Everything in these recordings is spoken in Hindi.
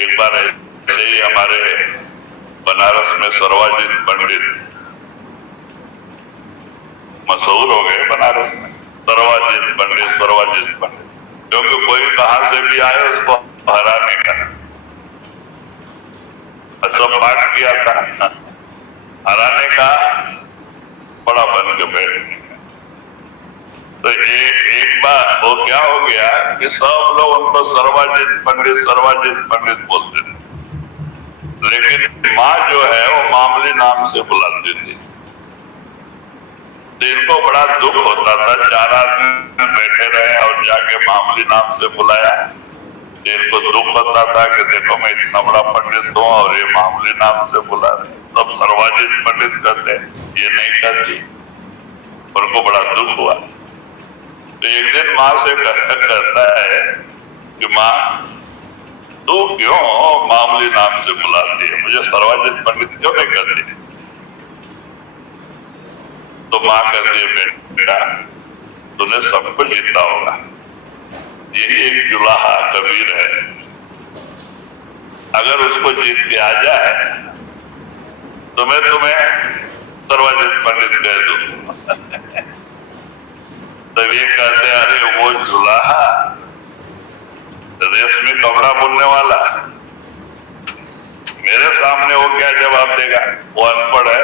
एक बार ऐसे ही हमारे बनारस में सर्वाजीत पंडित मशहूर हो गए बनारस में, सर्वाजीत पंडित, क्योंकि कोई कहां से भी आए उसको हराने का सब पाठ किया था, हराने का बड़ा बन के बैठ। तो एक बार वो क्या हो गया कि सब लोग उनको सर्वाजीत पंडित बोलते थे, लेकिन माँ जो है वो मामली नाम से बुलाती थी। तो इनको बड़ा दुख होता था, 4 आदमी बैठे रहे और जाके मामली नाम से बुलाया। इनको दुख होता था कि देखो मैं इतना बड़ा पंडित हूँ और ये मामली नाम से बुला रहे, तब सर्वाजीत पंडित कहते, ये नहीं कहती। उनको बड़ा दुख हुआ। तो एक दिन माँ से कहता है कि माँ तू क्यों मामली नाम से बुलाती है, मुझे सर्वाजीत पंडित क्यों नहीं कहती? तो माँ कहती है बेटा तूने सबको जीता होगा, यही एक जुलाहा कबीर है, अगर उसको जीत के आ जाए तो मैं तुम्हें सर्वाजीत पंडित कह दूं। तब ये कहते हैं अरे वो जुलाहा रेशमी कपड़ा बुनने वाला, मेरे सामने वो क्या जवाब देगा, वो अनपढ़ है।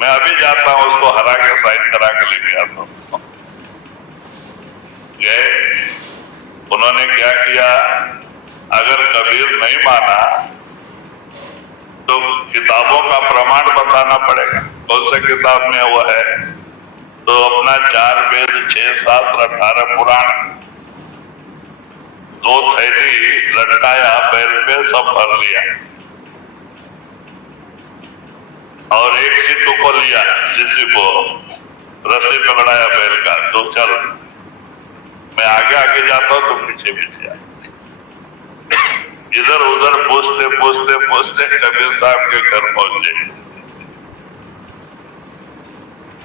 मैं अभी जाता हूं उसको हरा के साइन करा के लेके आता हूं। गए, उन्होंने क्या किया, अगर कबीर नहीं माना तो किताबों का प्रमाण बताना पड़ेगा, कौन से किताब में वो है। तो अपना 4 वेद 6 7 18 पुराण 2 थैली लटकाया बैल पे, सब भर लिया और एक शिशु को लिया, शिशु को रस्सी पकड़ाया बैल का, तो चल मैं आगे आगे जाता हूं तुम पीछे पीछे आ। इधर उधर पूछते पूछते पूछते कबीर साहब के घर पहुंचे।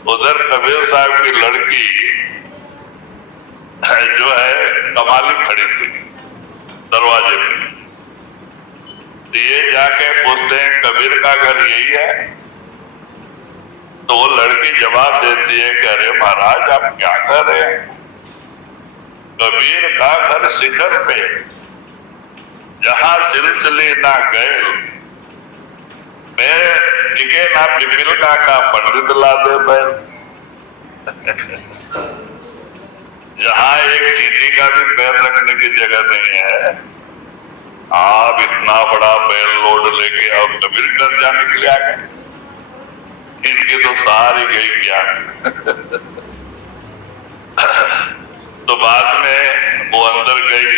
उधर कबीर साहब की लड़की जो है कमाली खड़ी थी दरवाजे पे। तो ये जाके पूछते हैं कबीर का घर यही है? तो वो लड़की जवाब देती है कि अरे महाराज आप क्या कर रहे हैं, कबीर का घर शिखर पे, जहां सिलसिले ना गए, मैं टिके ना पिपिल का पंडित ला दे बैल। जहां एक चींटी का भी पैर रखने की जगह नहीं है, आप इतना बड़ा बैल लोड लेके आप कबीर घर जाने के लिए आ गए। इनकी तो सारी गई ज्ञान। तो बाद में वो अंदर गई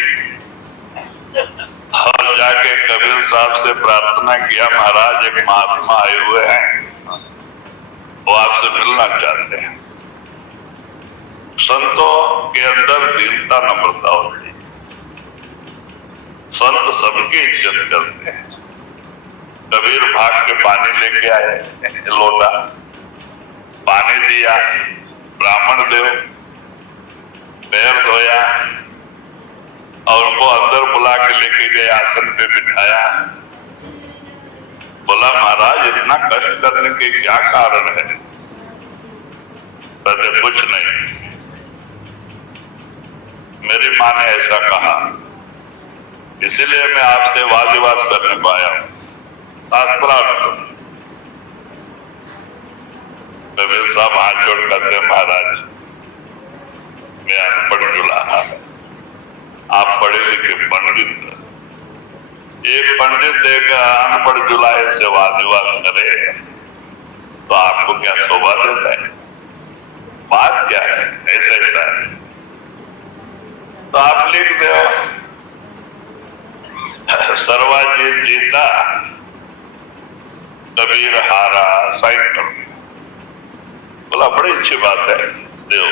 और जाके कबीर साहब से प्रार्थना किया, महाराज एक महात्मा आए हुए हैं, वो आपसे मिलना चाहते हैं। संतों के अंदर दीनता नम्रता होती है, संत सबकी इज्जत करते हैं। कबीर भाग के पानी लेके आए, लोटा पानी दिया, ब्राह्मण देव पैर धोया और उनको अंदर बुला के लेके गए, आसन पे बिठाया। बोला महाराज इतना कष्ट करने के क्या कारण है? कहते कुछ नहीं, मेरी माँ ने ऐसा कहा, इसीलिए मैं आपसे वाद विवाद करने को आया हूं। शास्त्रार्थ कबीर साहब हाथ जोड़ करते, महाराज मैं अनपढ़ जुलाहा, आप पढ़े लिखे पंडित, एक पंडित एक अनपढ़ जुलाहे से वाद विवाद करे तो आपको क्या शोभा देता है? बात क्या है? ऐसा ऐसा है तो आप लिख दो सर्वाजीत जीता कबीर हारा, साइन करो। बोला बड़ी अच्छी बात है देव।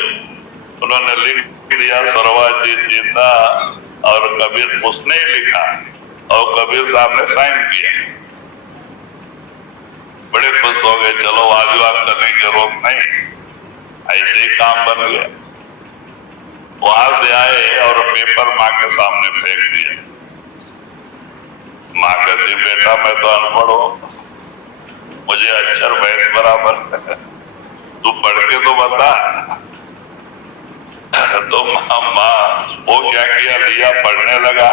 उन्होंने लिख दिया सर्वाजीत जीता और कबीर, उसने ही लिखा और कबीर साहब ने साइन किया। बड़े खुश हो गए, चलो वाद विवाद करने की जरूरत नहीं, ऐसे ही काम बन गया। वहां से आए और पेपर माँ के सामने फेंक दिया। कहा मैं तो अनपढ़ हूं, मुझे अक्षर भैंस बराबर तू पढ़ के तो बता। तो माँ वो क्या किया, लिया पढ़ने लगा,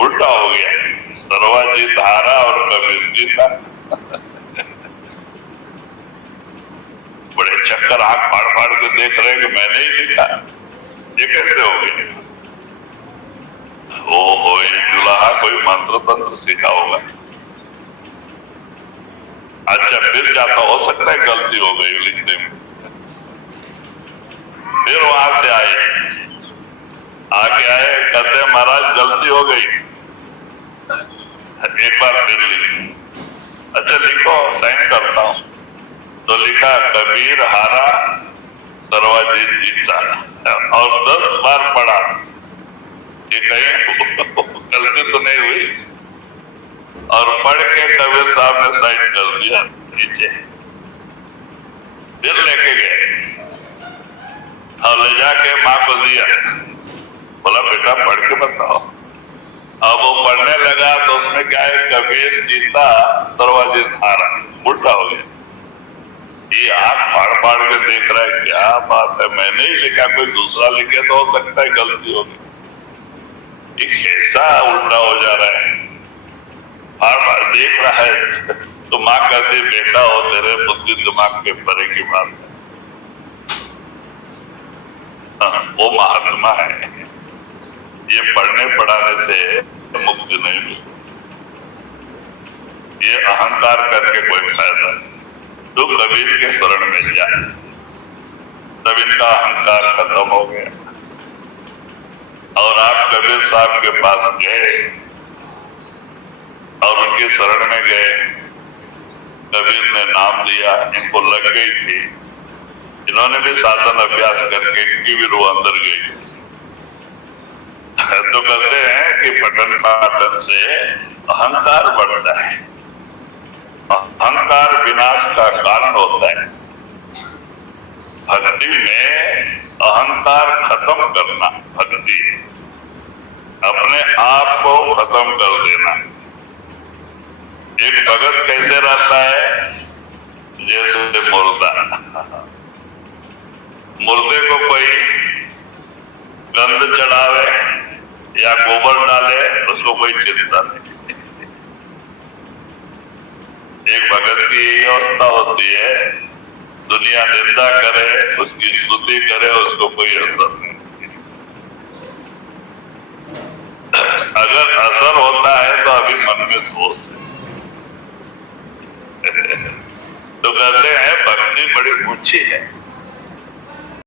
उल्टा हो गया, सर्वजीत हारा और कबीर जीता। बड़े चक्कर आंख फाड़ फाड़ के देख रहे कि मैंने ही लिखा, ये कैसे हो गया। ओ ये जुलाहा कोई मंत्र तंत्र सीखा होगा। अच्छा फिर जाता, हो सकता है गलती हो गई लिखने में। फिर वहां से आए, आके आए, कहते महाराज गलती हो गई, एक बार फिर लिख। अच्छा लिखो, साइन करता हूं। तो लिखा कबीर हारा सर्वजीत जीता, और 10 बार पढ़ा कि कहीं गलती तो नहीं हुई, और पढ़ के कबीर साहब ने साइन कर दिया नीचे। फिर लेके गए और ले जाके माँ को दिया, बोला बेटा पढ़ के बताओ। अब वो पढ़ने लगा तो उसमें क्या है, कबीर जीता सर्वजीत हारा, उल्टा हो गया। ये आंख फाड़ फाड़ के देख रहा है, क्या बात है, मैंने ही लिखा, कोई दूसरा लिखे तो हो सकता है गलती होगी, ये कैसा उल्टा हो जा रहा है। फाड़ फाड़ देख रहा है। तो माँ कहती बेटा हो, तेरे बुद्धि दिमाग के परे की बात है। वो महात्मा है, ये पढ़ने पढ़ाने से मुक्ति नहीं मिलती, ये अहंकार करके कोई फायदा नहीं। तो कबीर के शरण में जा, तब इनका अहंकार खत्म हो गया। और आप कबीर साहब के पास गए और उनके शरण में गए, कबीर ने नाम दिया, इनको लग गई थी, इन्होंने भी साधन अभ्यास करके इनकी भी रूह अंदर गई। तो कहते हैं कि पठन पाठन से अहंकार बढ़ता है, अहंकार विनाश का कारण होता है। भक्ति में अहंकार खत्म करना भक्ति है, अपने आप को खत्म कर देना। एक भगत कैसे रहता है, जैसे मुर्दा, मुर्दे को कोई गंध चढ़ावे या गोबर डाले, उसको कोई चिंता नहीं। एक भगत की यही अवस्था होती है, दुनिया निंदा करे, उसकी स्तुति करे, उसको कोई असर नहीं। अगर असर होता है तो अभी मन में सोच है। तो कहते हैं भक्ति बड़ी ऊंची है,